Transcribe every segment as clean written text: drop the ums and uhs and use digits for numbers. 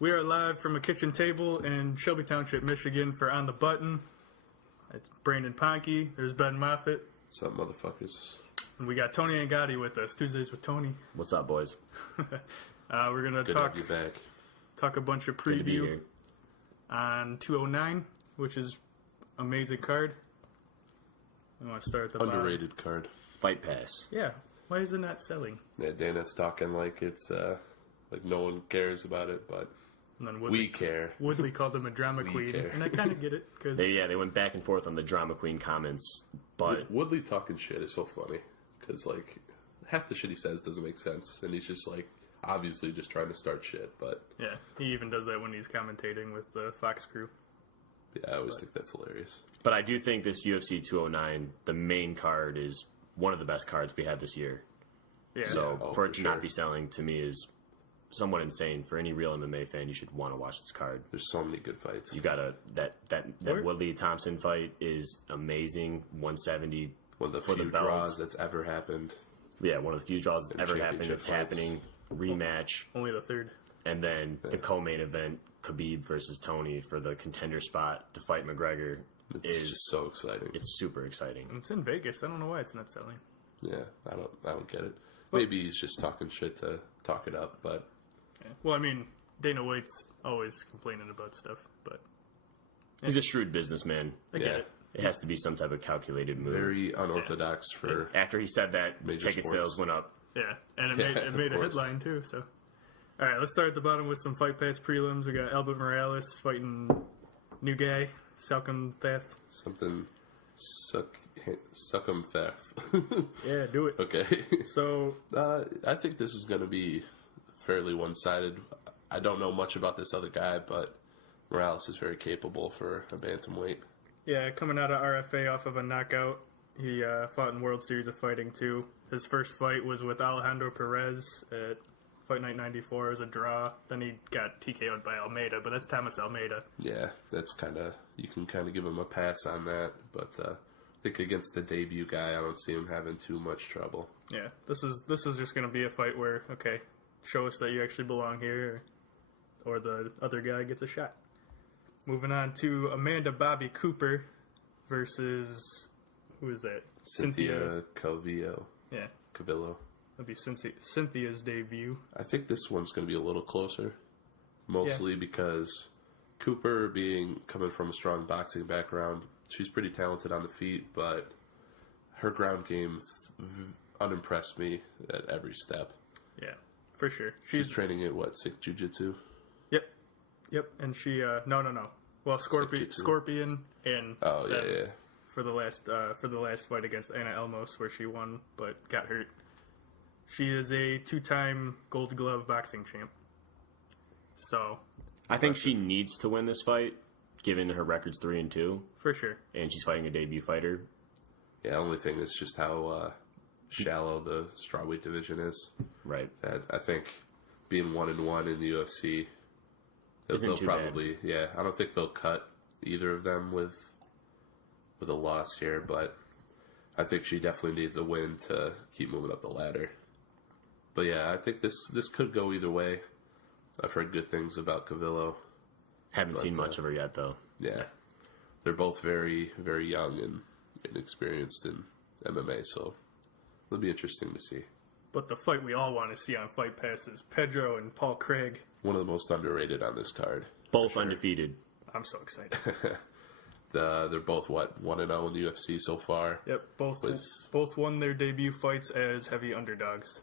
We are live from a kitchen table in Shelby Township, Michigan for On the Button. It's Brandon Ponke. There's Ben Moffitt. What's up, motherfuckers? And we got Tony Angotti with us. Tuesdays with Tony. What's up, boys? We're going to talk a bunch of preview on 209, which is amazing card. I want to start at the underrated bottom. card. Fight Pass. Yeah. Why is it not selling? Yeah, Dana's talking like it's like no one cares about it, but And then we care. Woodley called him a drama queen, care. and I kind of get it. Cause They went back and forth on the drama queen comments, but Woodley talking shit is so funny because like half the shit he says doesn't make sense, and he's just like obviously just trying to start shit. But yeah, he even does that when he's commentating with the Fox crew. yeah, I always think that's hilarious. But I do think this UFC 209, the main card, is one of the best cards we had this year. Yeah. So for it to not be selling, to me, is somewhat insane. For any real MMA fan, you should want to watch this card. There's so many good fights. You got that Woodley Thompson fight is amazing. 170 One of the for few the belts. draws that's ever happened. Yeah, one of the few draws that's ever happened. championship It's fights. happening. Rematch. Only the third. And then the co-main event, Khabib versus Tony for the contender spot to fight McGregor, It's just so exciting. it's super exciting. And it's in Vegas. I don't know why it's not selling. Yeah, I don't get it. Maybe he's just talking shit to talk it up, but Yeah. Well, I mean, Dana White's always complaining about stuff, but He's a shrewd businessman. I get Yeah. it. It has to be some type of calculated move. very unorthodox for After he said that, the Major ticket sports. sales went up. Yeah, and Yeah, it made a of course. headline too. So, all right, let's start at the bottom with some Fight Pass prelims. We got Albert Morales fighting new guy Salcom Theth. something suck 'em theft. Yeah, do it. Okay. So I think this is going to be fairly one-sided. I don't know much about this other guy, but Morales is very capable for a bantamweight. yeah, coming out of RFA off of a knockout, he fought in World Series of Fighting too. His first fight was with Alejandro Perez at Fight Night 94 as a draw. Then he got TKO'd by Almeida, but that's Thomas Almeida. Yeah, that's you can kind of give him a pass on that, but I think against the debut guy, I don't see him having too much trouble. Yeah, this is just going to be a fight where, okay, show us that you actually belong here, or the other guy gets a shot. Moving on to Amanda Bobby Cooper versus, who is that? Cynthia Calvillo. Yeah, Cavillo. that'd be Cynthia's debut. I think this one's going to be a little closer, mostly because Cooper coming from a strong boxing background, she's pretty talented on the feet, but her ground game unimpressed me at every step. Yeah, for sure. She's training at Sikh Jiu-Jitsu? Yep, and she no. Well, Scorpion and for the last fight against Anna Elmos where she won but got hurt. She is a 2-time Gold Glove boxing champ. So I think she needs to win this fight, given her record's 3-2, for sure. and she's fighting a debut fighter. Yeah, only thing is just how shallow the strawweight division is. Right. I think being 1-1 in the UFC, Isn't too probably bad. Yeah. I don't think they'll cut either of them with a loss here, but I think she definitely needs a win to keep moving up the ladder. But yeah, I think this could go either way. I've heard good things about Cavillo. Haven't seen much of her yet, though. Yeah. They're both very, very young and inexperienced in MMA, so it'll be interesting to see. But the fight we all want to see on Fight Pass is Pedro and Paul Craig. One of the most underrated on this card. Both undefeated. I'm so excited. They're both 1-0 in the UFC so far. Yep, both won their debut fights as heavy underdogs.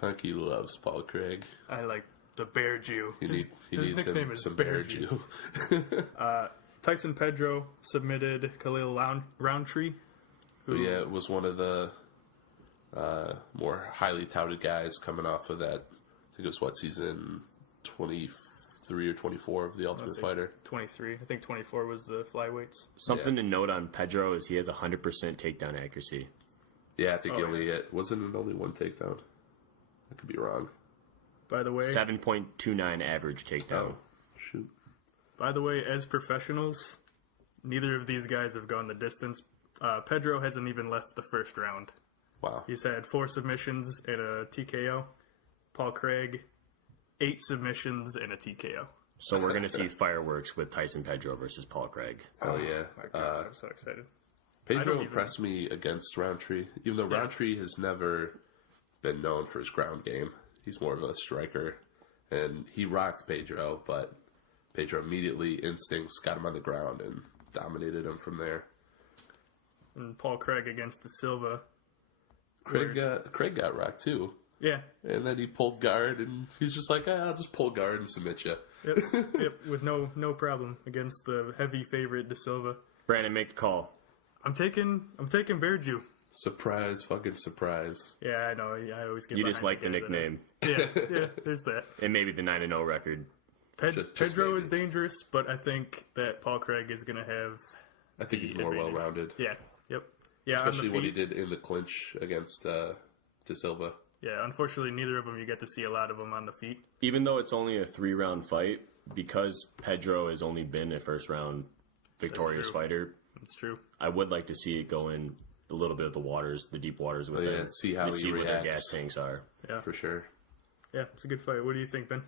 Punky loves Paul Craig. I like the Bear Jew. He His needs nickname him is some Bear Bear Jew. Jew. Tyson Pedro submitted Khalil Roundtree. It was one of the more highly touted guys coming off of that. I think it was season 23 or 24 of the Ultimate Fighter. 23. I think 24 was the flyweights. Something to note on Pedro is he has 100% takedown accuracy. Yeah, I think wasn't it only one takedown? I could be wrong. By the way, 7.29 average takedown. Oh, shoot. By the way, as professionals, neither of these guys have gone the distance. Pedro hasn't even left the first round. Wow. He's had 4 submissions and a TKO. Paul Craig, 8 submissions and a TKO. So we're going to see fireworks with Tyson Pedro versus Paul Craig. Oh, yeah. My gosh, I'm so excited. Pedro impressed me against Roundtree, even though Roundtree has never been known for his ground game. He's more of a striker, and he rocked Pedro, but Pedro immediately instincts got him on the ground and dominated him from there. And Paul Craig against De Silva. Craig got rocked too. Yeah. And then he pulled guard, and he's just like, I'll just pull guard and submit you. Yep, with no problem against the heavy favorite De Silva. Brandon, make the call. I'm taking Bearju. Surprise, fucking surprise. Yeah, I know. I always get. You just like the nickname. Yeah, there's that. And maybe the 9-0 record. Pedro is dangerous, but I think that Paul Craig is going to have. I think he's more well-rounded. Yeah. Yep. Yeah. Especially what he did in the clinch against De Silva. Yeah. Unfortunately, neither of them. You get to see a lot of them on the feet. Even though it's only a 3-round fight, because Pedro has only been a first-round victorious fighter. That's true. I would like to see it go in a little bit of the deep waters with them. See how he what their gas tanks are. Yeah, for sure. Yeah, it's a good fight. What do you think, Ben?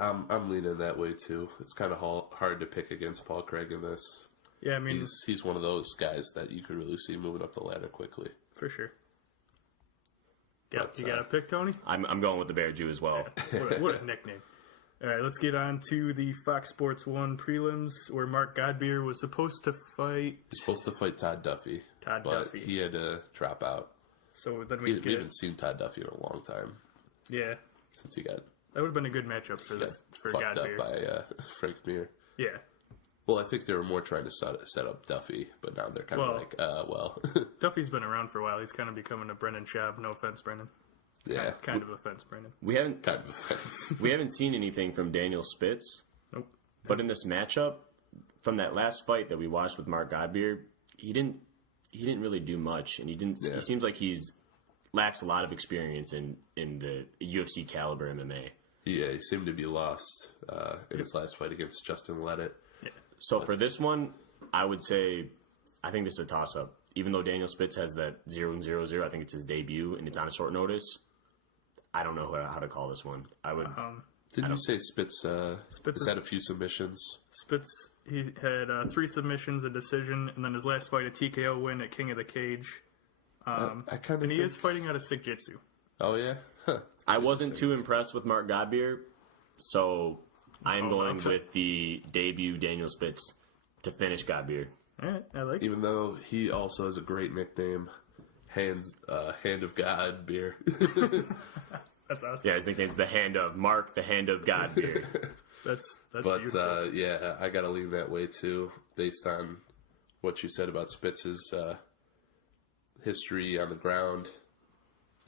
I'm leaning that way too. It's kind of hard to pick against Paul Craig in this. Yeah, I mean, he's one of those guys that you could really see moving up the ladder quickly. For sure. You got a pick, Tony? I'm going with the Bear Jew as well. Yeah. What a nickname. All right, let's get on to the Fox Sports 1 prelims where Mark Godbeer was supposed to fight... He's supposed to fight Todd Duffy. But he had to drop out. So then we haven't seen Todd Duffy in a long time. Yeah. Since he got... That would have been a good matchup for fucked Godbeer. Up by Frank Mir. Yeah. Well, I think they were more trying to set up Duffy, but now they're kind of like, Duffy's been around for a while. He's kind of becoming a Brendan Schaub. No offense, Brendan. Yeah. Kind of offense, Brandon. We haven't seen anything from Daniel Spitz. Nope. But in this matchup, from that last fight that we watched with Mark Godbeer, he didn't really do much, and he seems like lacks a lot of experience in the UFC caliber MMA. Yeah, he seemed to be lost in his last fight against Justin Leddit. Yeah. So for this one, I would say I think this is a toss-up. Even though Daniel Spitz has that 0-0-0, I think it's his debut, and it's on a short notice. I don't know how to call this one. I would. Didn't you say Spitz has had a few submissions? Spitz, he had 3 submissions, a decision, and then his last fight, a TKO win at King of the Cage. And he is fighting out of Sick Jitsu. Oh, yeah? Huh. I wasn't too impressed with Mark Godbeer, so I am going with the debut Daniel Spitz to finish Godbeer. All right, I like it. Even though he also has a great nickname, Hand of God Beer. That's awesome. Yeah, his nickname's the Hand of Mark, the Hand of God Beer. That's beautiful. Yeah, I gotta lean that way too, based on what you said about Spitz's history on the ground.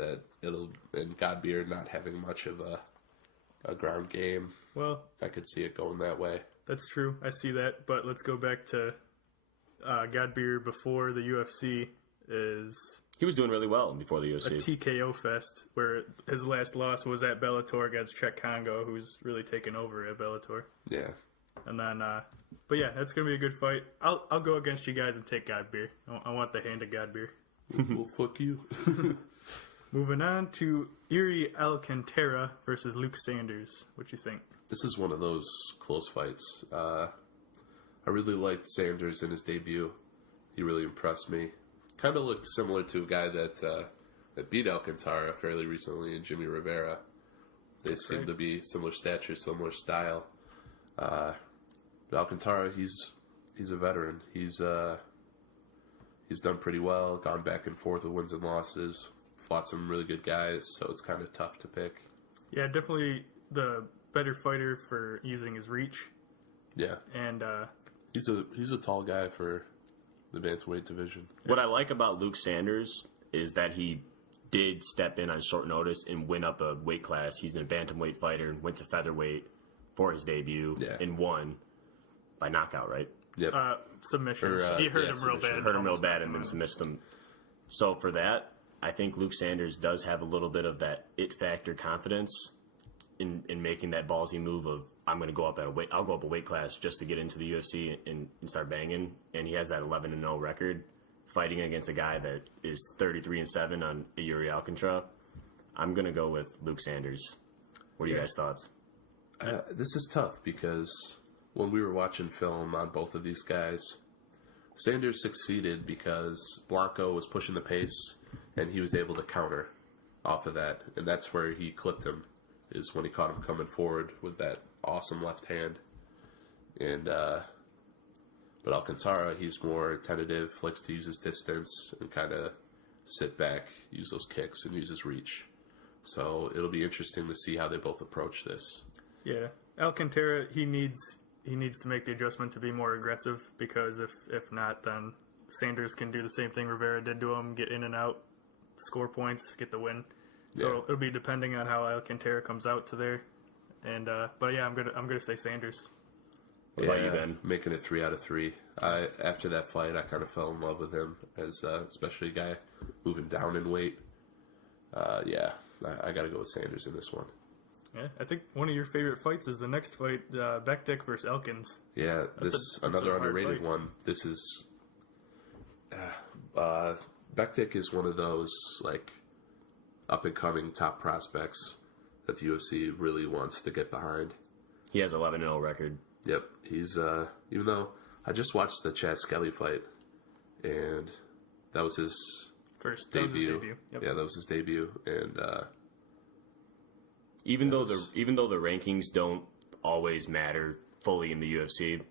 And Godbeer not having much of a ground game. Well, I could see it going that way. That's true. I see that. But let's go back to Godbeer before the UFC. He was doing really well before the UFC. A TKO fest where his last loss was at Bellator against Czech Congo, who's really taken over at Bellator. Yeah. And then, but yeah, that's gonna be a good fight. I'll go against you guys and take Godbeer. I want the hand of Godbeer. Well, fuck you. Moving on to Yuri Alcantara versus Luke Sanders. What you think? This is one of those close fights. I really liked Sanders in his debut. He really impressed me. Kind of looked similar to a guy that beat Alcantara fairly recently in Jimmy Rivera. They seem to be similar stature, similar style. But Alcantara, he's a veteran. He's done pretty well, gone back and forth with wins and losses, fought some really good guys, so it's kind of tough to pick. Yeah, definitely the better fighter for using his reach. Yeah. And he's a tall guy for the bantamweight division. What I like about Luke Sanders is that he did step in on short notice and win up a weight class. He's a bantamweight fighter and went to featherweight for his debut and won by knockout, right? Yep. Submission. He hurt him real bad. Hurt him real bad and then submissed him. So for that, I think Luke Sanders does have a little bit of that it factor confidence in making that ballsy move of I'm going to go up I'll go up a weight class just to get into the UFC and start banging. And he has that 11-0 record fighting against a guy that is 33-7 on Yuri Alcantara. I'm going to go with Luke Sanders. What are you guys' thoughts? This is tough because when we were watching film on both of these guys, Sanders succeeded because Blanco was pushing the pace and he was able to counter off of that. And that's where he clipped him, is when he caught him coming forward with that awesome left hand. And, but Alcantara, he's more tentative, likes to use his distance and kind of sit back, use those kicks, and use his reach. So it'll be interesting to see how they both approach this. Yeah. Alcantara, he needs to make the adjustment to be more aggressive, because if not, then Sanders can do the same thing Rivera did to him, get in and out, score points, get the win. So it'll be depending on how Alcantara comes out to there. And but yeah, I'm gonna say Sanders. What about you, Ben? Making it 3 out of 3. After that fight, I kind of fell in love with him as especially a guy moving down in weight. I got to go with Sanders in this one. Yeah, I think one of your favorite fights is the next fight, Bektic versus Elkins. Yeah, that's another underrated one. This is Bektic is one of those like up and coming top prospects that the UFC really wants to get behind. He has 11-0 record. Yep, he's even though I just watched the Chad Skelly fight, and that was his first debut. That was his debut. Yep. Yeah, that was his debut, and even though the rankings don't always matter fully in the UFC,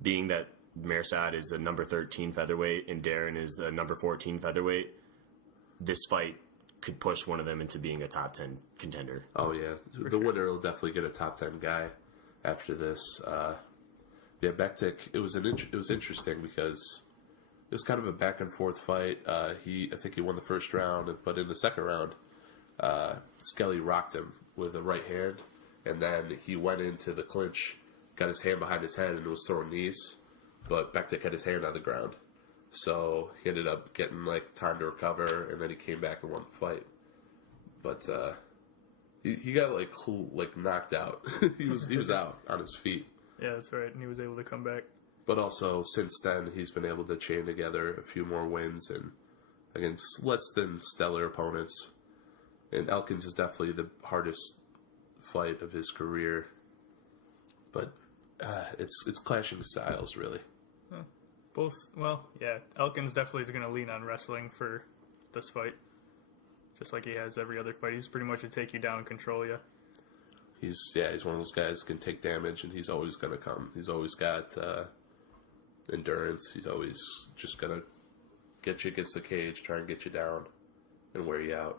being that Rashad is a number 13 featherweight and Darren is a number 14 featherweight, this fight could push one of them into being a top 10 contender. Oh yeah, the winner will definitely get a top 10 guy after this. Bektic, it was interesting because it was kind of a back and forth fight. I think he won the first round, but in the second round, Skelly rocked him with a right hand, and then he went into the clinch, got his hand behind his head, and was throwing knees. But Bektic had his hand on the ground, so he ended up getting like time to recover, and then he came back and won the fight. But he got like knocked out. he was out on his feet. Yeah, that's right, and he was able to come back. But also, since then, he's been able to chain together a few more wins and against less than stellar opponents. And Elkins is definitely the hardest fight of his career. But it's clashing styles, really. Both, well, yeah. Elkins definitely is going to lean on wrestling for this fight. Just like he has every other fight. He's pretty much a take you down and control you. He's one of those guys who can take damage, and he's always going to come. He's always got endurance. He's always just going to get you against the cage, try and get you down, and wear you out.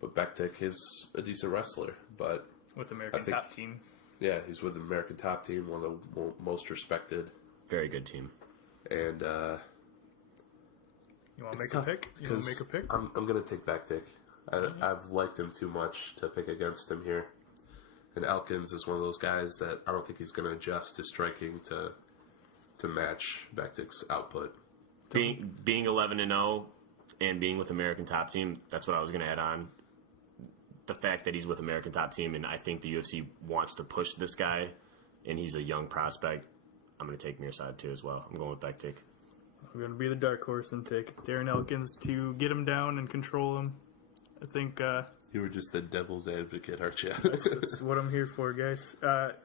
But Bektic is a decent wrestler, but with the American top team. Yeah, he's with the American top team, one of the most respected. Very good team. And you want to make a pick? You want to make a pick? I'm going to take Bektic. I've liked him too much to pick against him here. And Elkins is one of those guys that I don't think he's going to adjust his striking to match Bektic's output. Being 11-0 and being with American top team, that's what I was going to add on. The fact that he's with American top team, and I think the UFC wants to push this guy, and he's a young prospect, I'm going to take Rashad too as well. I'm going with Bektic. I'm going to be the dark horse and take Darren Elkins to get him down and control him. I think... you were just the devil's advocate, aren't you? That's what I'm here for, guys.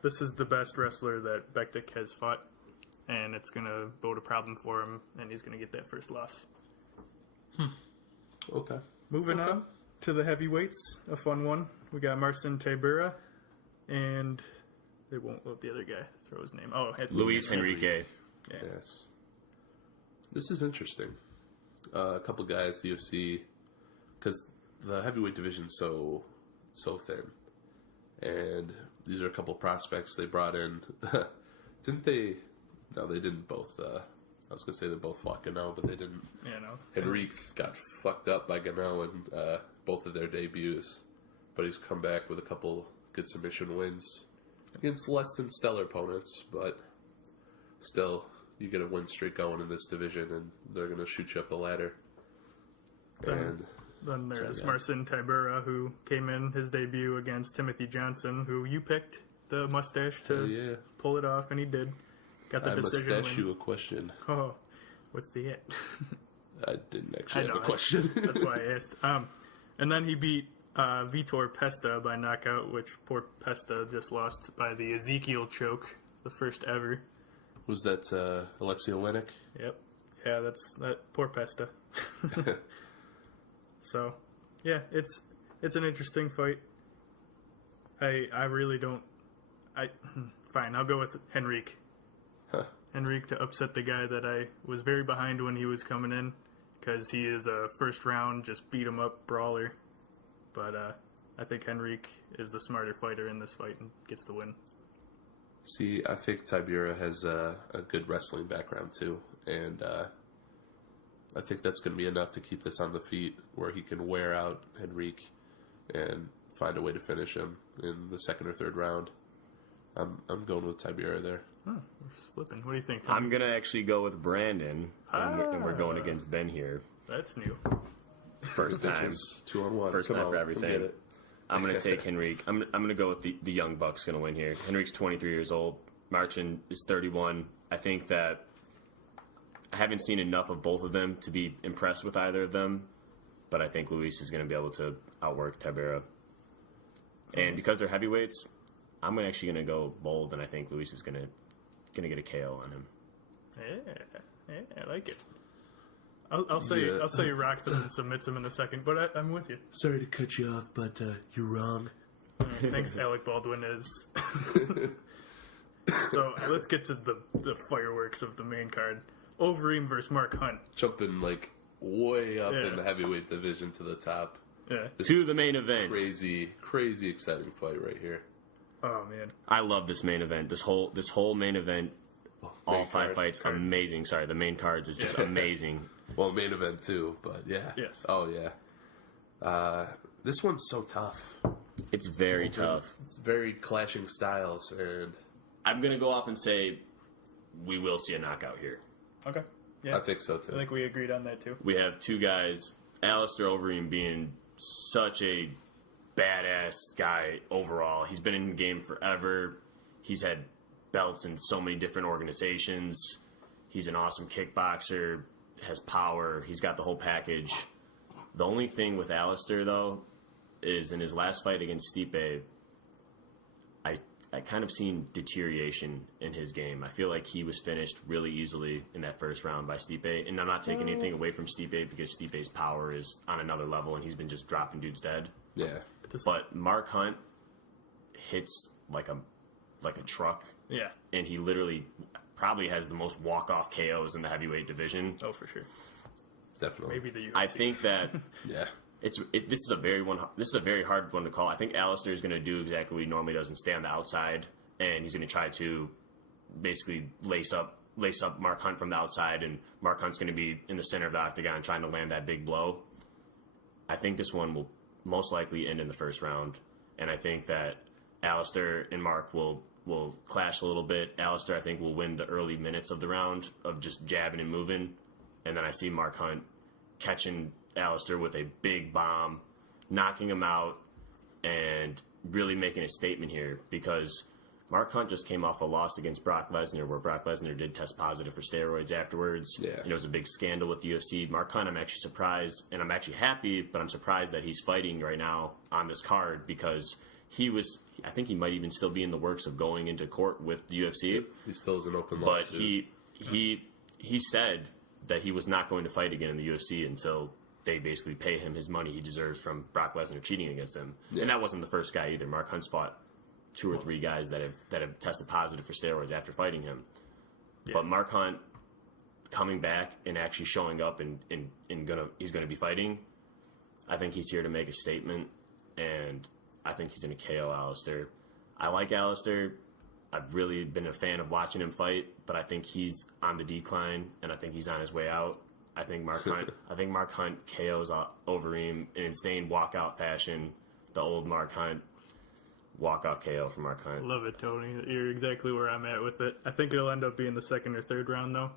This is the best wrestler that Bektic has fought, and it's going to bode a problem for him, and he's going to get that first loss. Okay. Moving on to the heavyweights, a fun one. We got Marcin Paybarah, and they won't let the other guy throw his name. Oh, Luiz Henrique. Yeah. Yes. This is interesting. A couple guys the UFC, because the heavyweight division's so thin, and these are a couple prospects they brought in. Didn't they? No, they didn't both. I was going to say they both fought Ganell, but they didn't. Yeah, no. Henrique got fucked up by Ganell in both of their debuts, but he's come back with a couple good submission wins against less than stellar opponents, but still, you get a win streak going in this division, and they're going to shoot you up the ladder. Then there's Marcin Paybarah, who came in his debut against Timothy Johnson, who you picked the mustache to pull it off, and he did. Got the decision. I must ask you a question. Oh, what's the it? I didn't actually have a question. That's why I asked. And then he beat Vitor Pesta by knockout, which poor Pesta just lost by the Ezekiel choke, the first ever. Was that Alexei Olenek? Yep. Yeah, that poor Pesta. So, yeah, it's an interesting fight. I really don't... Fine, I'll go with Henrique. Huh. Henrique to upset the guy that I was very behind when he was coming in, because he is a first round, just beat him up brawler. But I think Henrique is the smarter fighter in this fight and gets the win. See, I think Paybarah has a good wrestling background too, and I think that's going to be enough to keep this on the feet, where he can wear out Henrique and find a way to finish him in the second or third round. I'm going with Paybarah there. We're just flipping. What do you think, Tom? I'm going to actually go with Brandon, and we're going against Ben here. That's new. First time. 2-on-1. First time for everything. I'm going to take Henrique. I'm going to go with the young buck's going to win here. Henrique's 23 years old. Marcin is 31. I think that I haven't seen enough of both of them to be impressed with either of them, but I think Luiz is going to be able to outwork Paybarah. And because they're heavyweights, I'm actually going to go bold, and I think Luiz is going to get a KO on him. Yeah, I like it. I'll say he rocks him and submits him in the second, but I'm with you. Sorry to cut you off, but you're wrong. Thanks, Alec Baldwin is. So let's get to the fireworks of the main card. Overeem versus Mark Hunt. Jumping way up in the heavyweight division to the top. Yeah. To the main event. Crazy exciting fight right here. Oh man, I love this main event. This whole main event, all five fights, amazing. Sorry, the main cards is just amazing. Well, main event too, but yeah. Yes. Oh yeah. This one's so tough. It's very tough. It's very clashing styles, and I'm gonna go off and say we will see a knockout here. Okay. Yeah. I think so too. I think we agreed on that too. We have two guys, Alistair Overeem being such a badass guy overall. He's been in the game forever. He's had belts in so many different organizations. He's an awesome kickboxer, has power. He's got the whole package. The only thing with Alistair, though, is in his last fight against Stipe, I kind of seen deterioration in his game. I feel like he was finished really easily in that first round by Stipe. And I'm not taking anything away from Stipe, because Stipe's power is on another level and he's been just dropping dudes dead. Yeah. But Mark Hunt hits like a truck. Yeah. And he literally probably has the most walk-off KOs in the heavyweight division. Oh, for sure. Definitely. Maybe the UFC. I think that yeah. This is a very hard one to call. I think Alistair is going to do exactly what he normally does and stay on the outside, and he's going to try to basically lace up Mark Hunt from the outside, and Mark Hunt's going to be in the center of the octagon trying to land that big blow. I think this one will most likely end in the first round, and I think that Alistair and Mark will clash a little bit. Alistair, I think, will win the early minutes of the round of just jabbing and moving, and then I see Mark Hunt catching Alistair with a big bomb, knocking him out, and really making a statement here, because Mark Hunt just came off a loss against Brock Lesnar, where Brock Lesnar did test positive for steroids afterwards. Yeah. And it was a big scandal with the UFC. Mark Hunt, I'm actually surprised, and I'm actually happy, but I'm surprised that he's fighting right now on this card, because I think he might even still be in the works of going into court with the UFC. He still has an open But lawsuit. he said that he was not going to fight again in the UFC until they basically pay him his money he deserves from Brock Lesnar cheating against him. Yeah. And that wasn't the first guy either. Mark Hunt's fought 2 or 3 guys that have tested positive for steroids after fighting him. Yeah. But Mark Hunt coming back and actually showing up and he's gonna be fighting. I think he's here to make a statement, and I think he's going to KO Alistair. I like Alistair. I've really been a fan of watching him fight, but I think he's on the decline, and I think he's on his way out. I think Mark Hunt KOs Overeem in insane walkout fashion. The old Mark Hunt walk-off KO for Mark Hunt. Love it, Tony. You're exactly where I'm at with it. I think it'll end up being the second or third round, though.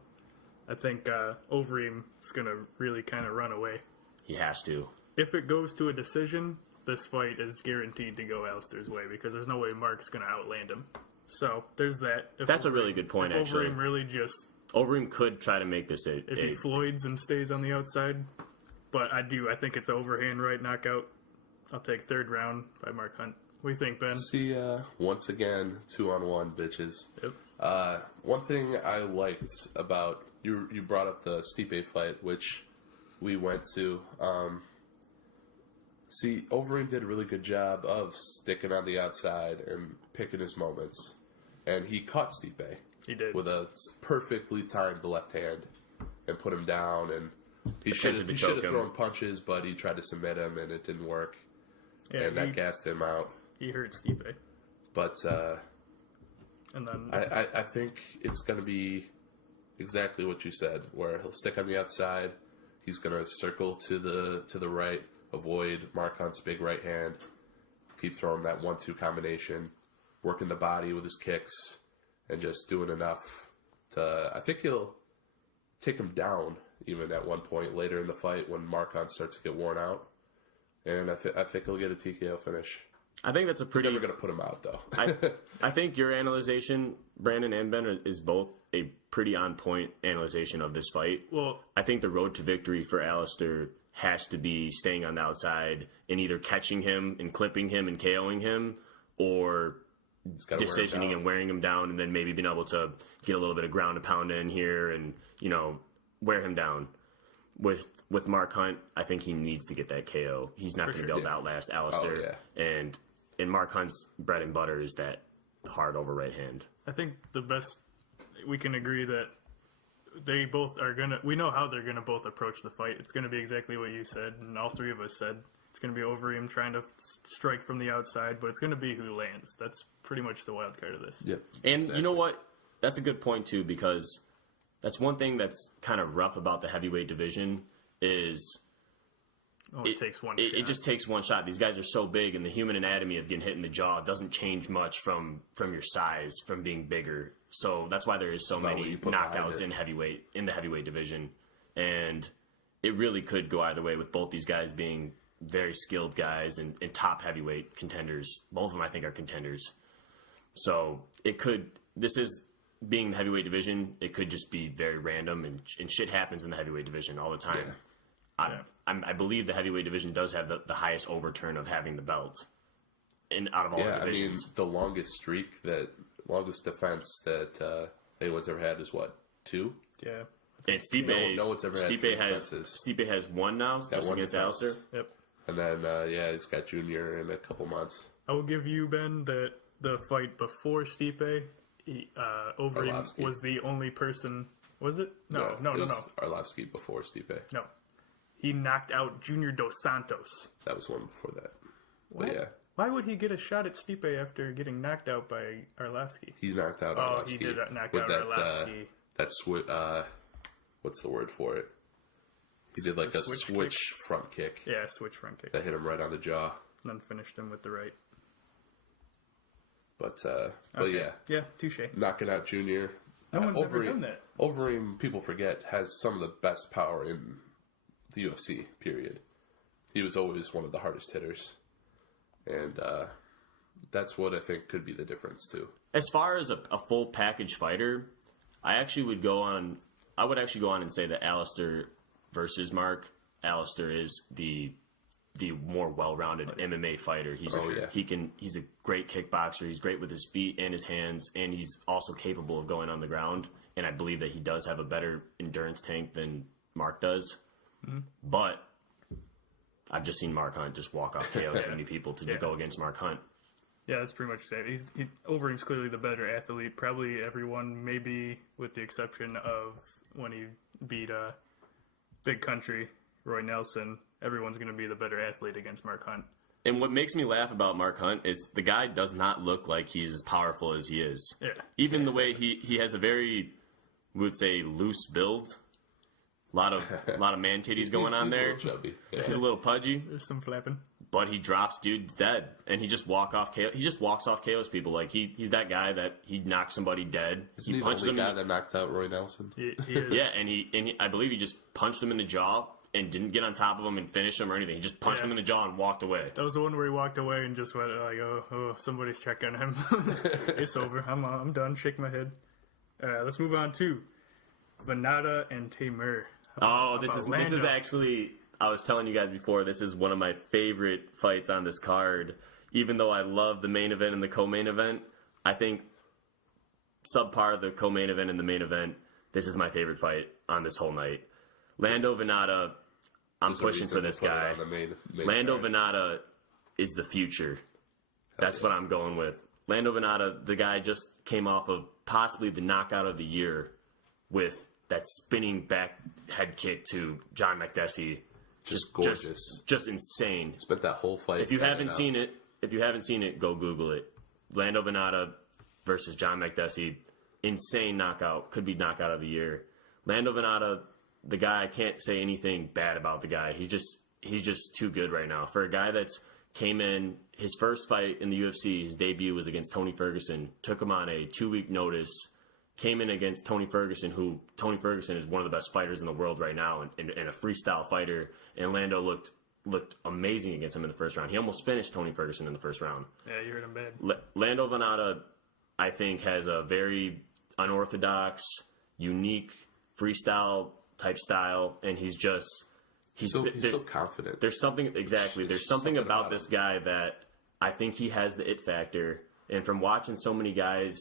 I think Overeem is going to really kind of run away. He has to. If it goes to a decision, this fight is guaranteed to go Alistair's way, because there's no way Mark's going to outland him. So there's that. That's a really good point, actually. Overeem really just... Overeem could try to make this if he Floyds and stays on the outside. But I think it's overhand right knockout. I'll take third round by Mark Hunt. What do you think, Ben? See, once again, 2-on-1, bitches. Yep. One thing I liked about you brought up the Stipe fight, which we went to. See, Overeem did a really good job of sticking on the outside and picking his moments, and he caught Stipe. He did with a perfectly timed left hand and put him down. And he should have thrown punches, but he tried to submit him, and it didn't work. Yeah, and that gassed him out. He hurt Stipe. But and then I think it's going to be exactly what you said, where he'll stick on the outside. He's going to circle to the right, avoid Mark Hunt's big right hand, keep throwing that 1-2 combination, working the body with his kicks, and just doing enough to. I think he'll take him down even at one point later in the fight when Mark Hunt starts to get worn out. And I think he'll get a TKO finish. I think that's a pretty... He's never going to put him out, though. I think your analyzation, Brandon and Ben, is both a pretty on-point analyzation of this fight. Well, I think the road to victory for Alistair has to be staying on the outside and either catching him and clipping him and KOing him, or decisioning and wearing him down, and then maybe being able to get a little bit of ground and pound in here and, wear him down. With Mark Hunt, I think he needs to get that KO. He's not going to be able to outlast Alistair. And Mark Hunt's bread and butter is that hard over right hand. I think the best, we can agree that they both are going to, we know how they're going to both approach the fight. It's going to be exactly what you said, and all three of us said. It's going to be Overeem trying to strike from the outside, but it's going to be who lands. That's pretty much the wild card of this. Yep. And exactly. You know what? That's a good point, too, because that's one thing that's kind of rough about the heavyweight division is... it takes one shot. It just takes one shot. These guys are so big, and the human anatomy of getting hit in the jaw doesn't change much from your size, from being bigger. So that's why there is so many knockouts in the heavyweight division. And it really could go either way with both these guys being very skilled guys and top heavyweight contenders. Both of them, I think, are contenders. So it could... This is... Being the heavyweight division, it could just be very random, and shit happens in the heavyweight division all the time. Yeah. I believe the heavyweight division does have the highest overturn of having the belt out of all the divisions. The longest longest defense that anyone's ever had is what, 2? Yeah. And Stipe, no one's ever had Stipe has one now, just against Alistair. Yep. And then, he's got Junior in a couple months. I will give you, Ben, that the fight before Stipe... Overeem was the only person. Was it? No. Arlovsky before Stipe. No, he knocked out Junior Dos Santos. That was one before that. What? But yeah. Why would he get a shot at Stipe after getting knocked out by Arlovsky? He knocked out Arlovsky. He did knock out Arlovsky. What's the word for it? He did like a switch front kick. Yeah, switch front kick. That hit him right on the jaw. And then finished him with the right. But okay. yeah. Yeah, touche. Knocking out Junior. No one's ever done that. Overeem, people forget, has some of the best power in the UFC, period. He was always one of the hardest hitters. And that's what I think could be the difference, too. As far as a full package fighter, I would actually go on and say that Alistair versus Mark, Alistair is the more well-rounded MMA fighter. He's a great kickboxer. He's great with his feet and his hands, and he's also capable of going on the ground. And I believe that he does have a better endurance tank than Mark does. Mm-hmm. But I've just seen Mark Hunt just walk off KO too many people to go against Mark Hunt. Yeah, that's pretty much it. Overeem's clearly the better athlete. Probably everyone, maybe with the exception of when he beat Big Country, Roy Nelson. Everyone's going to be the better athlete against Mark Hunt. And what makes me laugh about Mark Hunt is the guy does not look like he's as powerful as he is. Yeah. Even the way he has a very, we would say, loose build. A lot of man titties going on there. He's a little chubby. Yeah. He's a little pudgy. There's some flapping. But he drops dudes dead, and he just walks off KOs people. Like he's that guy that he knocks somebody dead. He punches him. The guy that knocked out Roy Nelson. He is. Yeah, and he I believe he just punched him in the jaw. And didn't get on top of him and finish him or anything. He just punched him in the jaw and walked away. That was the one where he walked away and just went like, oh, somebody's checking him. It's over. I'm done. Shake my head. Let's move on to Vinod and Tamer. This is actually I was telling you guys before, this is one of my favorite fights on this card. Even though I love the main event and the co-main event, I think subpar the co-main event and the main event, this is my favorite fight on this whole night. Lando Venata, I'm pushing for this guy. Main Lando Venata is the future. That's what I'm going with. Lando Venata, the guy just came off of possibly the knockout of the year with that spinning back head kick to John Makdessi. Just gorgeous. Just insane. Spent that whole fight. If you haven't seen it, go Google it. Lando Venata versus John Makdessi. Insane knockout. Could be knockout of the year. Lando Venata, the guy, I can't say anything bad about the guy. He's just too good right now. For a guy that's came in, his first fight in the UFC, his debut was against Tony Ferguson. Took him on a 2-week notice. Came in against Tony Ferguson, who Tony Ferguson is one of the best fighters in the world right now and a freestyle fighter. And Lando looked amazing against him in the first round. He almost finished Tony Ferguson in the first round. Yeah, you heard him bad. Lando Venata, I think, has a very unorthodox, unique freestyle type style, and he's so confident. There's something about this guy that I think he has the it factor. And from watching so many guys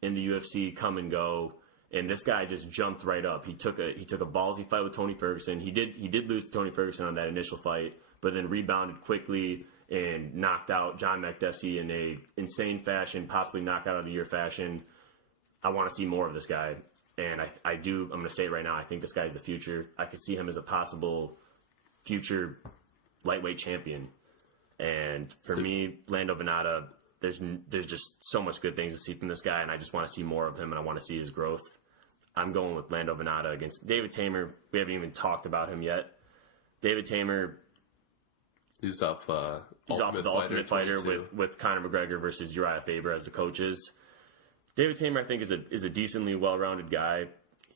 in the UFC come and go, and this guy just jumped right up. He took a ballsy fight with Tony Ferguson. He did lose to Tony Ferguson on that initial fight, but then rebounded quickly and knocked out John Makdessi in a insane fashion, possibly knockout of the year fashion. I want to see more of this guy, and I do. I'm going to say it right now. I think this guy's the future. I could see him as a possible future lightweight champion. And for me, Lando Venata, there's just so much good things to see from this guy, and I just want to see more of him, and I want to see his growth. I'm going with Lando Venata against David Tamer. We haven't even talked about him yet. David Tamer, he's off the Ultimate Fighter with Conor McGregor versus Uriah Faber as the coaches. David Tamer, I think, is a decently well-rounded guy.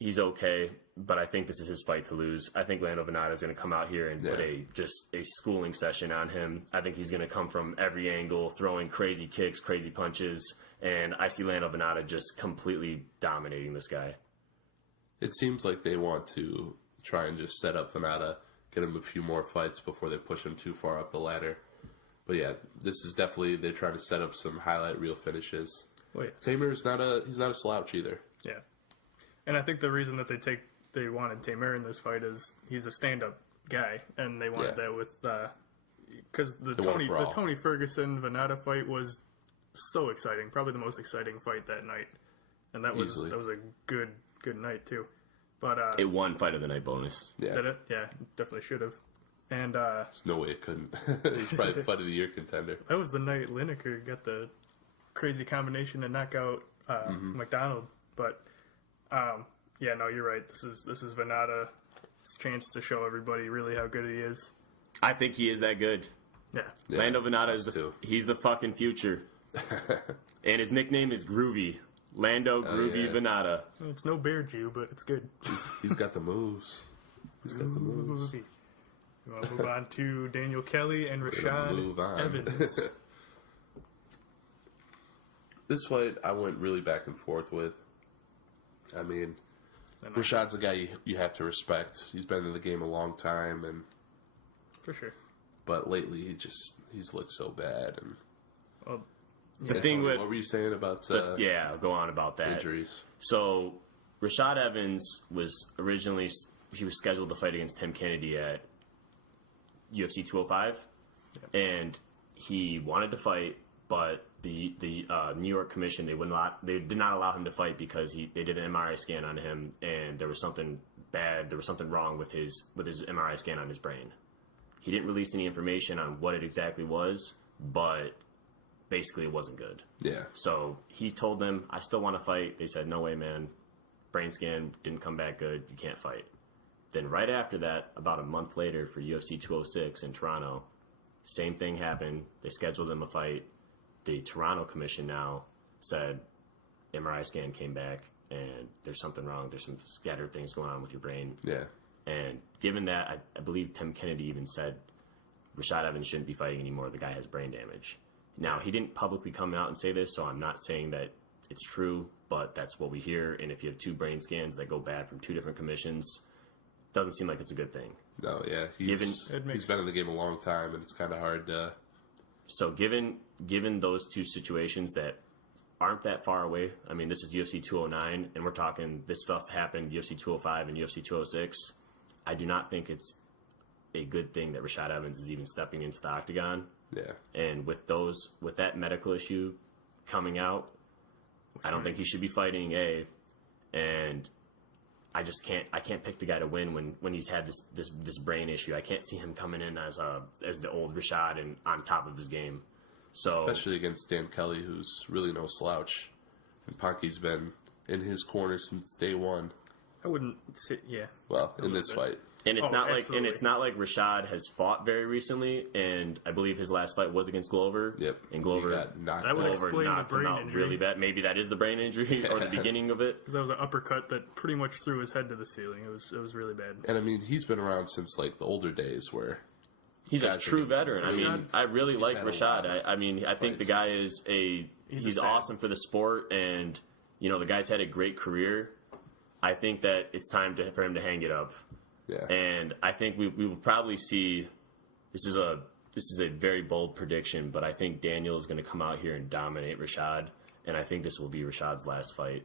He's okay, but I think this is his fight to lose. I think Lando Venata is going to come out here and put a schooling session on him. I think he's going to come from every angle, throwing crazy kicks, crazy punches, and I see Lando Venata just completely dominating this guy. It seems like they want to try and just set up Venata, get him a few more fights before they push him too far up the ladder. But yeah, this is definitely, they're trying to set up some highlight reel finishes. Tamer is he's not a slouch either. Yeah. And I think the reason that they wanted Tamer in this fight is he's a stand-up guy, and they wanted that with because the Tony Ferguson Venata fight was so exciting, probably the most exciting fight that night, and that was a good night too. But it won fight of the night bonus. Yeah, did it? Yeah, definitely should have. And there's no way it couldn't. He's probably fight of the year contender. That was the night Lineker got the crazy combination to knock out McDonald, but. Yeah, no, you're right. This is Venata's chance to show everybody really how good he is. I think he is that good. Yeah. Lando Venata he's the fucking future. And his nickname is Groovy. Lando Groovy Venata. It's no bear Jew, but it's good. He's got the moves. He's got the moves. We want to move on to Daniel Kelly and Rashad Evans. This fight I went really back and forth with. I mean, Rashad's a guy you have to respect. He's been in the game a long time, and for sure. But lately, he's looked so bad. And what were you saying about? I'll go on about that. Injuries. So Rashad Evans was scheduled to fight against Tim Kennedy at UFC 205, and he wanted to fight, but the New York Commission they did not allow him to fight because they did an MRI scan on him, and there was something bad. There was something wrong with his MRI scan on his brain. He didn't release any information on what it exactly was, but basically it wasn't good. Yeah. So he told them, "I still want to fight." They said, "No way, man. Brain scan didn't come back good. You can't fight." Then right after that, about a month later for UFC 206 in Toronto, same thing happened. They scheduled him a fight. The Toronto Commission now said MRI scan came back and there's something wrong. There's some scattered things going on with your brain. Yeah. And given that, I believe Tim Kennedy even said Rashad Evans shouldn't be fighting anymore. The guy has brain damage. Now, he didn't publicly come out and say this, so I'm not saying that it's true, but that's what we hear. And if you have two brain scans that go bad from two different commissions, doesn't seem like it's a good thing. No, yeah. He's been in the game a long time, and it's kind of hard to... So given those two situations that aren't that far away, I mean, this is UFC 209, and we're talking this stuff happened UFC 205 and UFC 206. I do not think it's a good thing that Rashad Evans is even stepping into the octagon. Yeah. And with that medical issue coming out, I don't think he should be fighting and I can't pick the guy to win when he's had this brain issue. I can't see him coming in as the old Rashad and on top of his game. So especially against Dan Kelly, who's really no slouch, and Ponke's been in his corner since day one. I wouldn't say, yeah. Well, in this fight, and it's not like Rashad has fought very recently, and I believe his last fight was against Glover. Yep, and Glover knocked him out really bad. Maybe that is the brain injury or the beginning of it. Because that was an uppercut that pretty much threw his head to the ceiling. It was really bad. And I mean, he's been around since like the older days where. He's a true veteran. I mean, I really like Rashad. I think the guy is he's awesome for the sport, and the guy's had a great career. I think that it's time for him to hang it up. Yeah. And I think we will probably see. This is a very bold prediction, but I think Daniel is going to come out here and dominate Rashad, and I think this will be Rashad's last fight,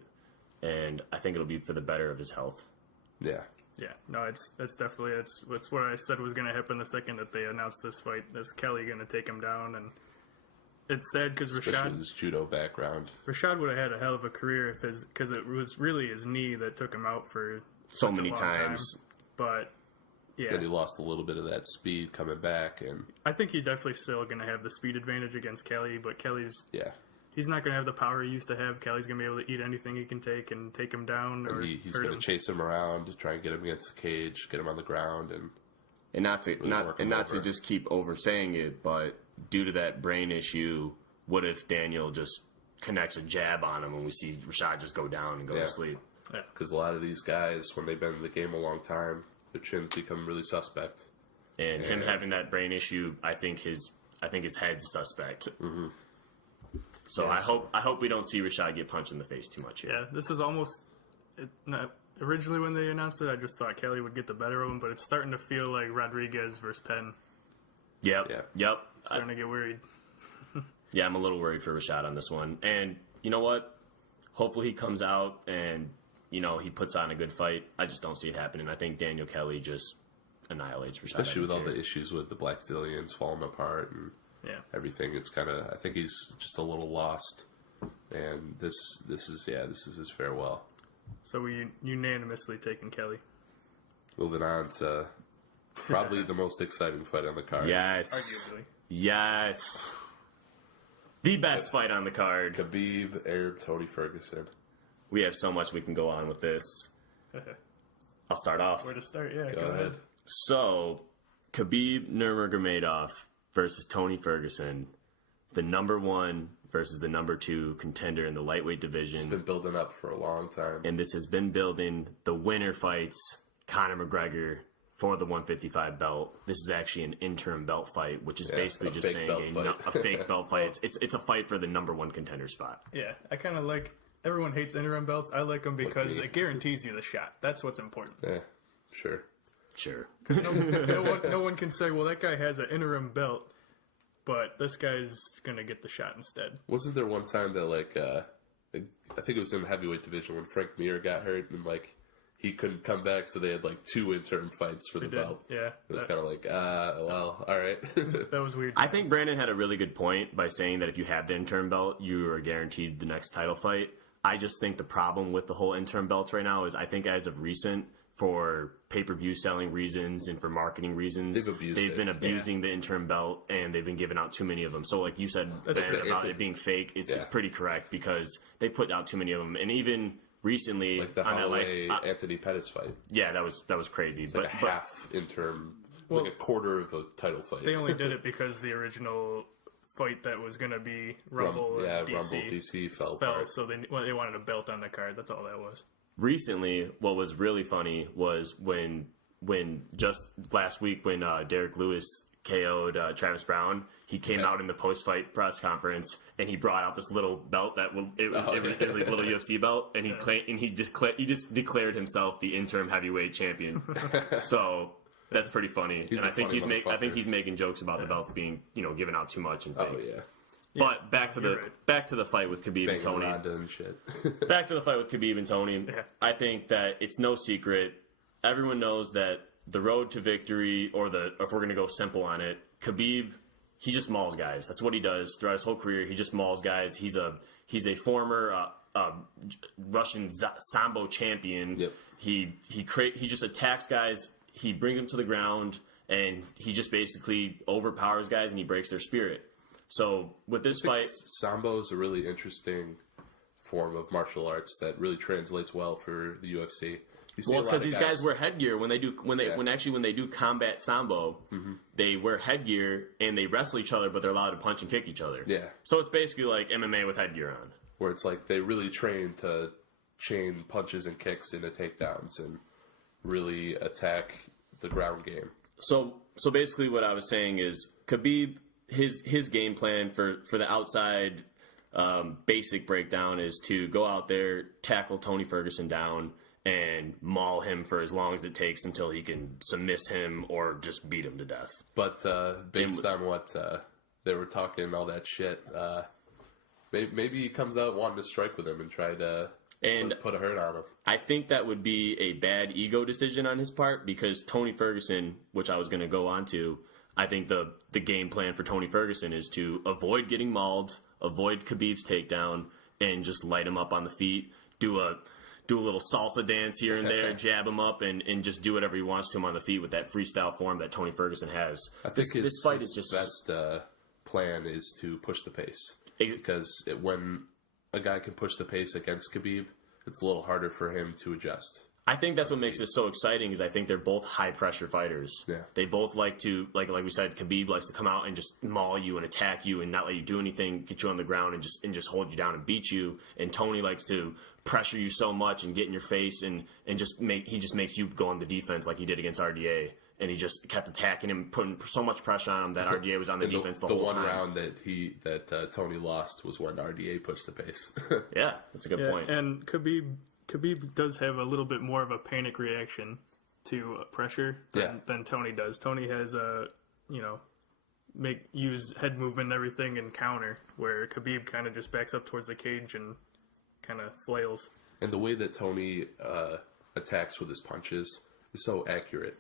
and I think it'll be for the better of his health. Yeah. Yeah, no, that's definitely it's what I said was going to happen the second that they announced this fight. Is Kelly going to take him down? And it's sad because Rashad's judo background. Rashad would have had a hell of a career because it was really his knee that took him out for so many times. But yeah, then he lost a little bit of that speed coming back, and I think he's definitely still going to have the speed advantage against Kelly. But Kelly's he's not going to have the power he used to have. Kelly's going to be able to eat anything he can take and take him down. And he's going to chase him around to try and get him against the cage, get him on the ground, and not to just keep oversaying it, but due to that brain issue, what if Daniel just connects a jab on him and we see Rashad just go down and go to sleep? Yeah, because a lot of these guys, when they've been in the game a long time, their chins become really suspect. And him having that brain issue, I think his head's suspect. Mm-hmm. So I hope we don't see Rashad get punched in the face too much here. Yeah, this is almost originally when they announced it, I just thought Kelly would get the better of him, but it's starting to feel like Rodriguez versus Penn. Yep. Starting to get worried. Yeah, I'm a little worried for Rashad on this one. And you know what? Hopefully he comes out and he puts on a good fight. I just don't see it happening. I think Daniel Kelly just annihilates Rashad. Especially with all the issues with the Black Stallions falling apart and everything. It's kind of, I think he's just a little lost. And this is his farewell. So we unanimously taking Kelly. Moving on to probably the most exciting fight on the card. Yes. Arguably. Yes. The best fight on the card. Khabib and Tony Ferguson. We have so much we can go on with this. I'll start off. Where to start? Yeah, go ahead. So, Khabib Nurmagomedov versus Tony Ferguson, the number 1 versus the number 2 contender in the lightweight division. It's been building up for a long time. And this has been building. The winner fights Conor McGregor for the 155 belt. This is actually an interim belt fight, which is basically just saying a fake belt fight. It's a fight for the number 1 contender spot. Yeah, I kind of like... Everyone hates interim belts. I like them because it guarantees you the shot. That's what's important. Yeah, sure. Because no one can say, well, that guy has an interim belt, but this guy's going to get the shot instead. Wasn't there one time that, I think it was in the heavyweight division when Frank Mir got hurt and, he couldn't come back, so they had, 2 interim fights for the belt. Yeah. It was kind of well, all right. That was weird. I think Brandon had a really good point by saying that if you have the interim belt, you are guaranteed the next title fight. I just think the problem with the whole interim belts right now is I think as of recent, for pay-per-view selling reasons and for marketing reasons, they've been abusing the interim belt and they've been giving out too many of them. So like you said, Ben, about it being fake, it's pretty correct because they put out too many of them. And even recently like the Holloway Anthony Pettis fight. Yeah, that was crazy. It's like a half interim. It's like a quarter of a title fight. They only did it because the original fight that was going to be Rumble DC fell so they wanted a belt on the card. That's all that was. Recently, what was really funny was when just last week when Derek Lewis KO'd Travis Brown, he came out in the post-fight press conference and he brought out this little belt that it was like a little UFC belt, and he just declared himself the interim heavyweight champion. So that's pretty funny. And I think he's making jokes about the belts being given out too much and fake. Oh yeah. But back to the fight with Khabib and Tony. And shit. Back to the fight with Khabib and Tony. Yeah. I think that it's no secret. Everyone knows that the road to victory, or if we're going to go simple on it, Khabib, he just mauls guys. That's what he does throughout his whole career. He just mauls guys. He's a former Russian Sambo champion. Yep. He just attacks guys. He brings them to the ground, and he just basically overpowers guys, and he breaks their spirit. So with this fight, Sambo is a really interesting form of martial arts that really translates well for the UFC. Well, it's because these guys wear headgear when they do combat Sambo. Mm-hmm. They wear headgear and they wrestle each other, but they're allowed to punch and kick each other. Yeah. So it's basically like MMA with headgear on. Where it's like they really train to chain punches and kicks into takedowns and really attack the ground game. So basically, what I was saying is Khabib, his game plan for the outside basic breakdown is to go out there, tackle Tony Ferguson down, and maul him for as long as it takes until he can submiss him or just beat him to death. But based on what they were talking, all that shit, maybe he comes out wanting to strike with him and try to put a hurt on him. I think that would be a bad ego decision on his part, because Tony Ferguson, which I was going to go on to, I think the game plan for Tony Ferguson is to avoid getting mauled, avoid Khabib's takedown, and just light him up on the feet, do a little salsa dance here and there, jab him up, and just do whatever he wants to him on the feet with that freestyle form that Tony Ferguson has. I think this fight is just best plan is to push the pace, because when a guy can push the pace against Khabib, it's a little harder for him to adjust. I think that's what makes this so exciting, is I think they're both high-pressure fighters. Yeah. They both like to, like we said, Khabib likes to come out and just maul you and attack you and not let you do anything, get you on the ground and just hold you down and beat you. And Tony likes to pressure you so much and get in your face and just makes you go on the defense like he did against RDA. And he just kept attacking him, putting so much pressure on him that RDA was on the defense the whole time. The one round that Tony lost was when RDA pushed the pace. Yeah, that's a good point. And Khabib does have a little bit more of a panic reaction to pressure than Tony does. Tony has use head movement and everything and counter, where Khabib kind of just backs up towards the cage and kind of flails. And the way that Tony attacks with his punches is so accurate.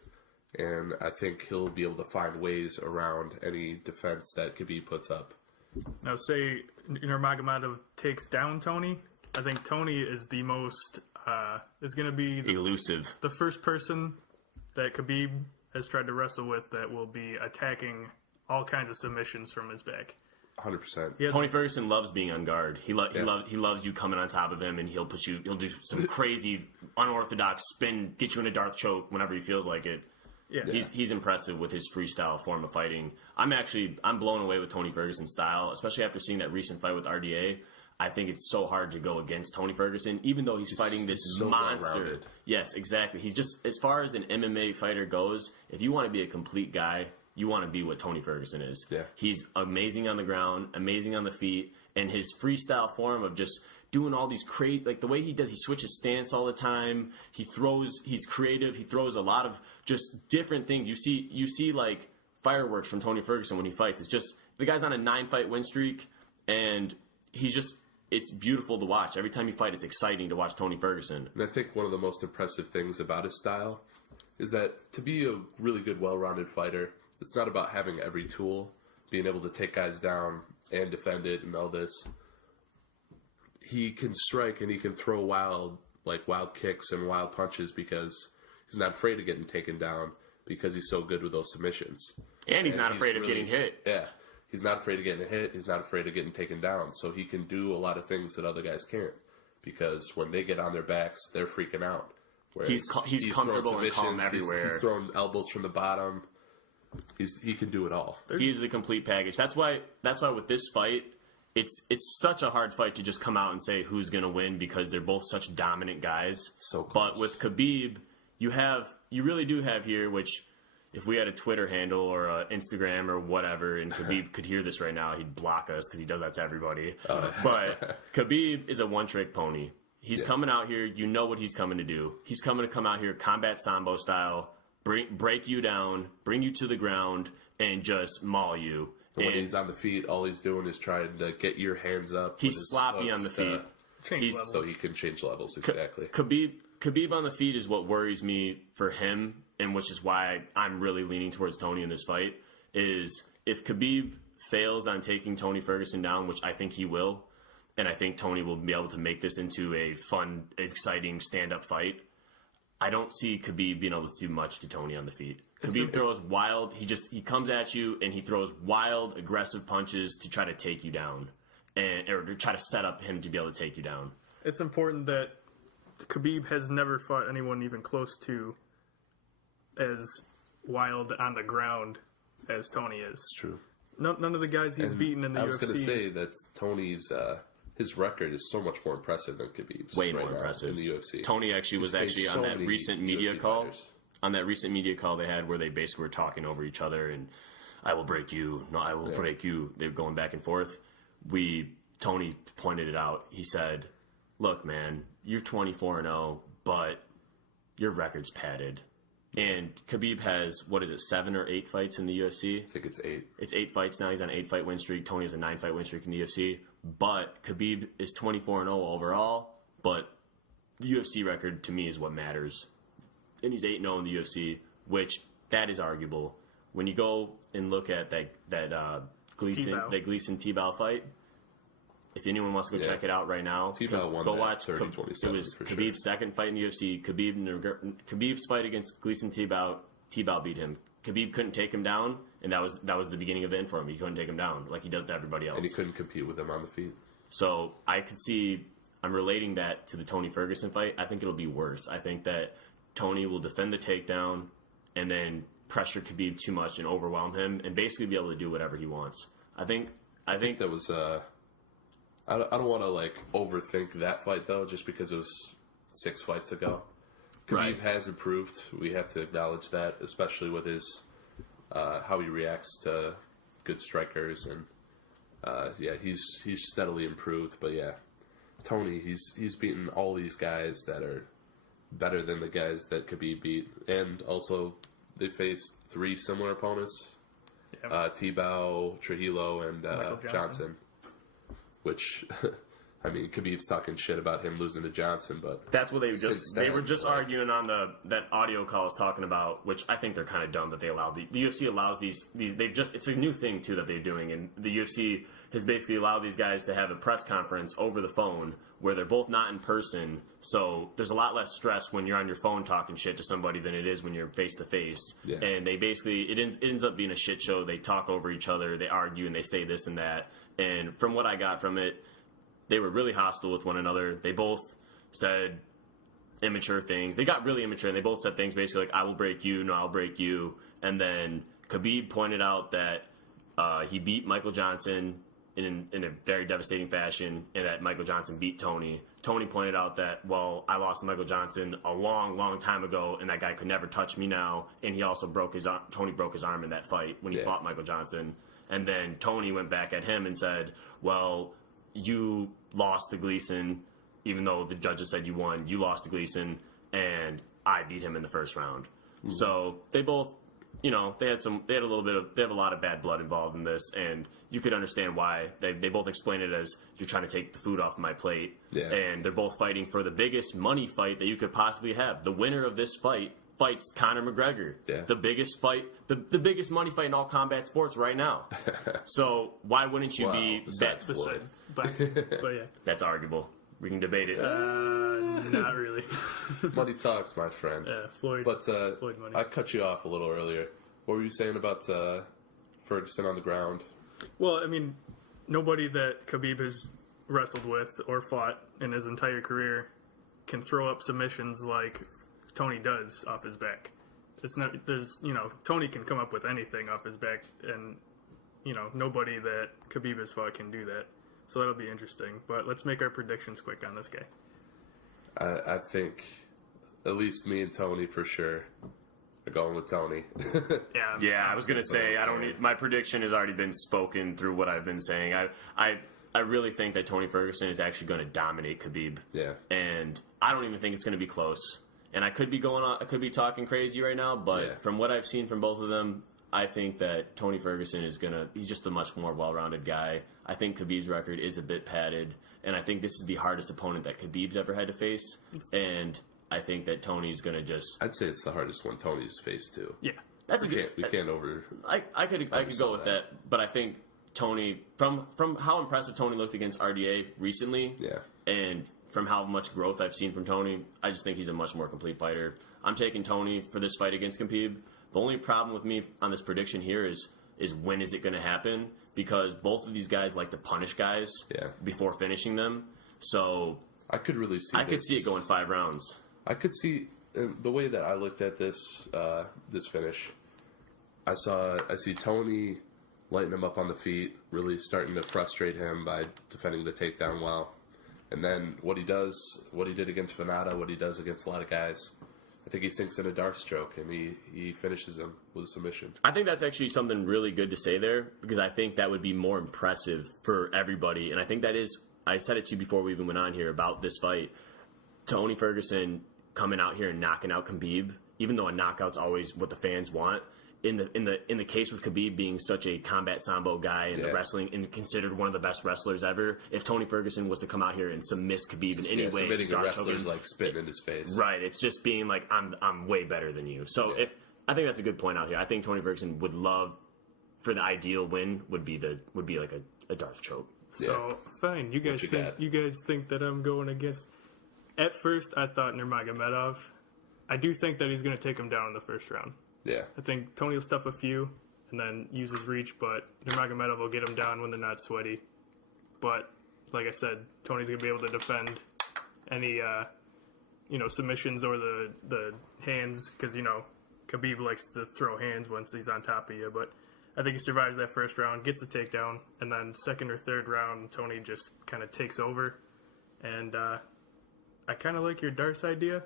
And I think he'll be able to find ways around any defense that Khabib puts up. Now, say Nurmagomedov takes down Tony. I think Tony is the most is going to be elusive. The first person that Khabib has tried to wrestle with that will be attacking all kinds of submissions from his back. 100%. Tony Ferguson loves being on guard. He loves you coming on top of him, and he'll do some crazy unorthodox spin, get you in a Darth choke whenever he feels like it. Yeah. He's impressive with his freestyle form of fighting. I'm blown away with Tony Ferguson's style, especially after seeing that recent fight with RDA. I think it's so hard to go against Tony Ferguson, even though he's fighting this so monster. Well-rounded. Yes, exactly. He's just, as far as an MMA fighter goes, if you want to be a complete guy, you want to be what Tony Ferguson is. Yeah. He's amazing on the ground, amazing on the feet, and his freestyle form of just doing all these like the way he does, he switches stance all the time. He's creative. He throws a lot of just different things. You see like fireworks from Tony Ferguson when he fights. It's just, the guy's on a 9-fight win streak, and it's beautiful to watch. Every time you fight, it's exciting to watch Tony Ferguson. And I think one of the most impressive things about his style is that to be a really good, well-rounded fighter, it's not about having every tool, being able to take guys down and defend it and all this. He can strike and he can throw wild kicks and wild punches because he's not afraid of getting taken down because he's so good with those submissions. And he's not afraid of getting hit. Yeah. He's not afraid of getting hit. He's not afraid of getting taken down. So he can do a lot of things that other guys can't, because when they get on their backs, they're freaking out. He's comfortable and calm everywhere. He's throwing elbows from the bottom. He can do it all. He's the complete package. That's why with this fight, it's such a hard fight to just come out and say who's going to win, because they're both such dominant guys. So close. But with Khabib, you really do have here, which if we had a Twitter handle or an Instagram or whatever, and Khabib could hear this right now, he'd block us because he does that to everybody. But Khabib is a one-trick pony. He's coming out here. You know what he's coming to do. He's coming to come out here combat sambo style, break you down, bring you to the ground, and just maul you. And when he's on the feet, all he's doing is trying to get your hands up. He's sloppy on the feet. So he can change levels, exactly. Khabib on the feet is what worries me for him, and which is why I'm really leaning towards Tony in this fight, is if Khabib fails on taking Tony Ferguson down, which I think he will, and I think Tony will be able to make this into a fun, exciting stand-up fight, I don't see Khabib being able to do much to Tony on the feet. Khabib throws wild, he comes at you, and he throws wild, aggressive punches to try to take you down, or to try to set up him to be able to take you down. It's important that Khabib has never fought anyone even close to as wild on the ground as Tony is. It's true. None of the guys he's beaten in the UFC. I was going to say that Tony's his record is so much more impressive than Khabib's. Way more impressive in the UFC. Tony was on that recent media call. On that recent media call they had, where they basically were talking over each other, and I will break you. No, I will break you. They were going back and forth. Tony pointed it out. He said, "Look, man, you're 24-0, but your record's padded." And Khabib has, 7 or 8 fights in the UFC? I think it's 8. It's 8 fights now. He's on an 8-fight win streak. Tony has a 9-fight win streak in the UFC. But Khabib is 24-0 overall. But the UFC record, to me, is what matters. And he's 8-0 in the UFC, which, that is arguable. When you go and look at that Gleason-Tebow fight, if anyone wants to go check it out right now, go watch. It was Khabib's second fight in the UFC. Khabib's fight against Gleason-Tebow, Tebow beat him. Khabib couldn't take him down, and that was the beginning of the end for him. He couldn't take him down like he does to everybody else. And he couldn't compete with him on the feet. So I could see, I'm relating that to the Tony Ferguson fight. I think it'll be worse. I think that Tony will defend the takedown and then pressure Khabib too much and overwhelm him and basically be able to do whatever he wants. I think that was... I don't want to overthink that fight though, just because it was 6 fights ago. Khabib has improved. We have to acknowledge that, especially with his how he reacts to good strikers, and he's steadily improved. But Tony, he's beaten all these guys that are better than the guys that Khabib beat, and also they faced 3 similar opponents: Tebow, Trujillo, and Johnson. Which, I mean, Khabib's talking shit about him losing to Johnson, but that's what they were just arguing on that audio call I was talking about, which I think they're kind of dumb that they allow the UFC allows these it's a new thing too that they're doing, and the UFC has basically allowed these guys to have a press conference over the phone where they're both not in person, so there's a lot less stress when you're on your phone talking shit to somebody than it is when you're face to face. And they basically it ends up being a shit show. They talk over each other, they argue, and they say this and that. And from what I got from it, they were really hostile with one another. They both said immature things. They got really immature, and they both said things basically like, I will break you, no, I'll break you. And then Khabib pointed out that he beat Michael Johnson in a very devastating fashion, and that Michael Johnson beat Tony. Tony pointed out that, well, I lost to Michael Johnson a long, long time ago, and that guy could never touch me now. And he also Tony broke his arm in that fight when he fought Michael Johnson. And then Tony went back at him and said, well, you lost to Gleason, even though the judges said you won. You lost to Gleason, and I beat him in the first round. Mm-hmm. So they both, they have a lot of bad blood involved in this, and you could understand why. They both explain it as, you're trying to take the food off my plate. Yeah. And they're both fighting for the biggest money fight that you could possibly have. The winner of this fight fights Conor McGregor, the biggest fight, the biggest money fight in all combat sports right now. So why wouldn't you be that? But that's arguable. We can debate it. Not really. Money talks, my friend. Yeah, Floyd. But Floyd money. I cut you off a little earlier. What were you saying about Ferguson on the ground? Well, I mean, nobody that Khabib has wrestled with or fought in his entire career can throw up submissions like Tony does off his back. Tony can come up with anything off his back, and nobody that Khabib has fought can do that. So that'll be interesting. But let's make our predictions quick on this guy. I think, at least me and Tony for sure, are going with Tony. Yeah, I was going to say, my prediction has already been spoken through what I've been saying. I really think that Tony Ferguson is actually going to dominate Khabib. Yeah. And I don't even think it's going to be close. And I could be talking crazy right now, but from what I've seen from both of them, I think that Tony Ferguson he's just a much more well-rounded guy. I think Khabib's record is a bit padded, and I think this is the hardest opponent that Khabib's ever had to face. And I think that Tony's going to just... I'd say it's the hardest one Tony's faced, too. Yeah. We can't over... I could go with that, but I think Tony, from how impressive Tony looked against RDA recently, and from how much growth I've seen from Tony, I just think he's a much more complete fighter. I'm taking Tony for this fight against Khabib. The only problem with me on this prediction here is when is it going to happen? Because both of these guys like to punish guys before finishing them. So I could really see. I could see it going 5 rounds. I could see the way that I looked at this finish. I see Tony lighting him up on the feet, really starting to frustrate him by defending the takedown well, and then what he did against Venata, what he does against a lot of guys. I think he sinks in a dart stroke, and he finishes him with a submission. I think that's actually something really good to say there, because I think that would be more impressive for everybody. And I think that is, I said it to you before we even went on here about this fight, Tony Ferguson coming out here and knocking out Khabib, even though a knockout's always what the fans want. In the case with Khabib being such a combat sambo guy and the wrestling and considered one of the best wrestlers ever, if Tony Ferguson was to come out here and submit Khabib in any way, submitting a wrestler's like spitting in his face, right? It's just being like I'm way better than you. So I think that's a good point out here. I think Tony Ferguson would love, for the ideal win would be like a Darth choke. So fine, you guys think that I'm going against? At first, I thought Nurmagomedov. I do think that he's going to take him down in the first round. Yeah. I think Tony will stuff a few and then use his reach, but Nurmagomedov will get him down when they're not sweaty. But, like I said, Tony's going to be able to defend any, submissions or the hands, because, Khabib likes to throw hands once he's on top of you. But I think he survives that first round, gets the takedown, and then second or third round, Tony just kind of takes over. And I kind of like your Darce idea.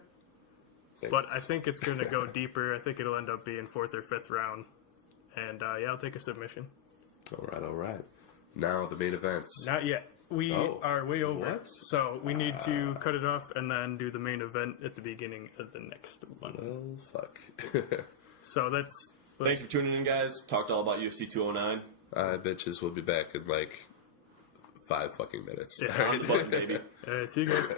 Thanks. But I think it's going to go deeper. I think it'll end up being 4th or 5th round. And, I'll take a submission. All right. Now the main events. Not yet. We are way over. What? So we need to cut it off and then do the main event at the beginning of the next one. Well, fuck. So that's... Thanks for tuning in, guys. Talked all about UFC 209. Bitches, we'll be back in 5 fucking minutes. Yeah. On the button, baby. See you guys.